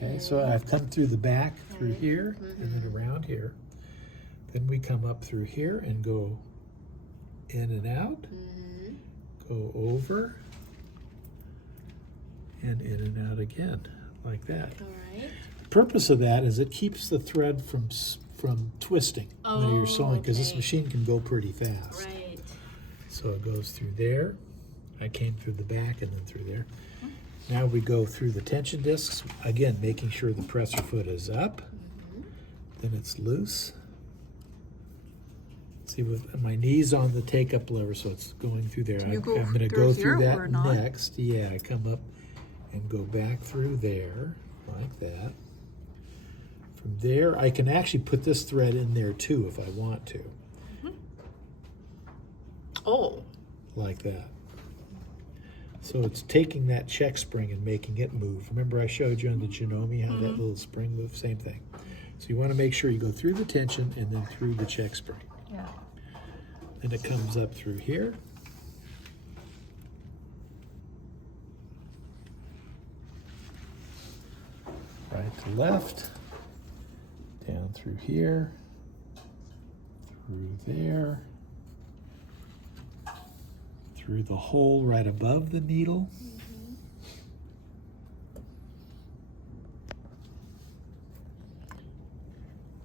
Okay, so I've come through the back, through here, and then around here. Then we come up through here and go in and out, go over, and in and out again, like that. All right. The purpose of that is it keeps the thread from twisting when you're sewing, because this machine can go pretty fast. Right. So it goes through there. I came through the back and then through there. Now we go through the tension discs, again, making sure the presser foot is up. Then it's loose. See, with my knees on the take-up lever, so it's going through there. I'm going to go through that next. Yeah, I come up and go back through there, like that. From there, I can actually put this thread in there too if I want to. Oh. Like that. So it's taking that check spring and making it move. Remember I showed you on the Janome how that little spring moves? Same thing. So you want to make sure you go through the tension and then through the check spring. Yeah. Then it comes up through here. Right to left. Down through here. Through there. Through the hole right above the needle.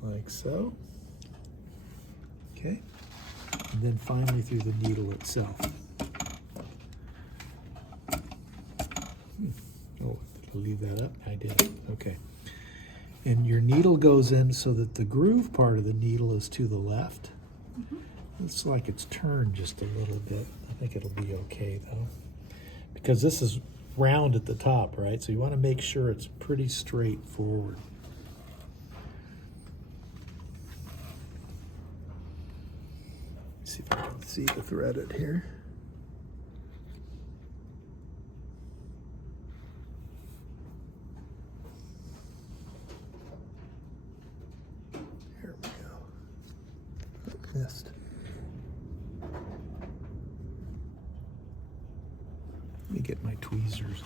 Like so. Okay. And then finally through the needle itself. Oh, did I leave that up? I did. Okay. And your needle goes in so that the groove part of the needle is to the left. It's like it's turned just a little bit. I think it'll be okay though. Because this is round at the top, right? So you want to make sure it's pretty straight forward. See if I can see the threaded here. Here we go. Missed. Let me get my tweezers.